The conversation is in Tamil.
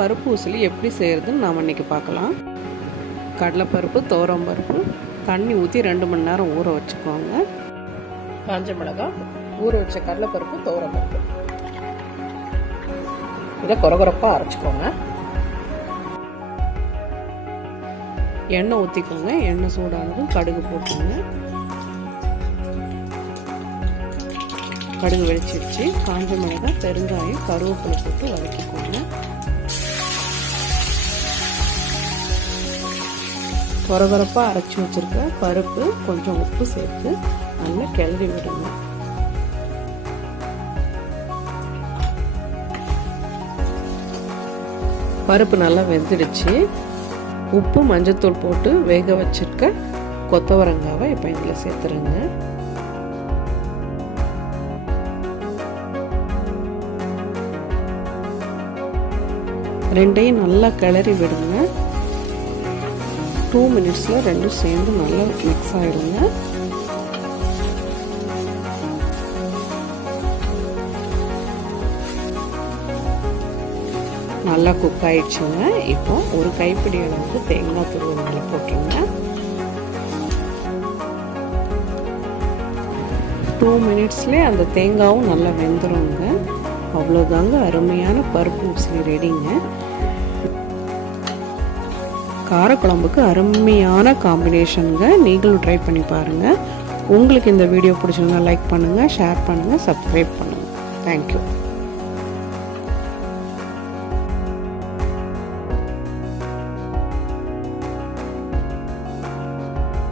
பருப்பு உசிலி எப்படி செய்கிறதுன்னு நாம் இன்றைக்கி பார்க்கலாம். கடலைப்பருப்பு பருப்பு தண்ணி ஊற்றி ரெண்டு மணி நேரம் ஊற வச்சுக்கோங்க. காஞ்ச மிளகாய் ஊற வச்ச கடலைப்பருப்பு பருப்பு இதை குறகுறப்பாக அரைச்சிக்கோங்க. எண்ணெய் ஊற்றிக்கோங்க எண்ணெய் சூடானதும் கடுகு போட்டுங்க கடுகு வெடிச்சிருச்சு. காஞ்ச மிளகாய் பெருங்காயம் கருவேப்பிலை போட்டு வதக்கிக்கோங்க. கொரகொரப்பாக அரைச்சி வச்சுருக்க பருப்பு கொஞ்சம் உப்பு சேர்த்து நல்லா கிளறி விடுங்க பருப்பு நல்லா வெந்துடுச்சு. உப்பு மஞ்சத்தூள் போட்டு வேக வச்சிருக்க கொத்தவரங்காவை இப்போ இதில் சேர்த்துருங்க. ரெண்டையும் நல்லா கிளறி விடுங்க. டூ மினிட்ஸில் ரெண்டும் சேர்ந்து நல்லா மிக்ஸ் ஆகிடுங்க நல்லா குக் ஆயிடுச்சுங்க. இப்போ ஒரு கைப்பிடி அளவுக்கு தேங்காய் துருவல் மேலே போட்டுருங்க. டூ மினிட்ஸ்லேயே அந்த தேங்காவும் நல்லா வெந்துருங்க. அவ்வளோதாங்க அருமையான பருப்பு உசிலி ரெடிங்க காரக்குழம்புக்கு அருமையான காம்பினேஷனுங்க நீங்களும் ட்ரை பண்ணி பாருங்கள் உங்களுக்கு இந்த வீடியோ பிடிச்சிருந்தா லைக் பண்ணுங்கள் ஷேர் பண்ணுங்கள் சப்ஸ்கிரைப் பண்ணுங்கள் தேங்க்யூ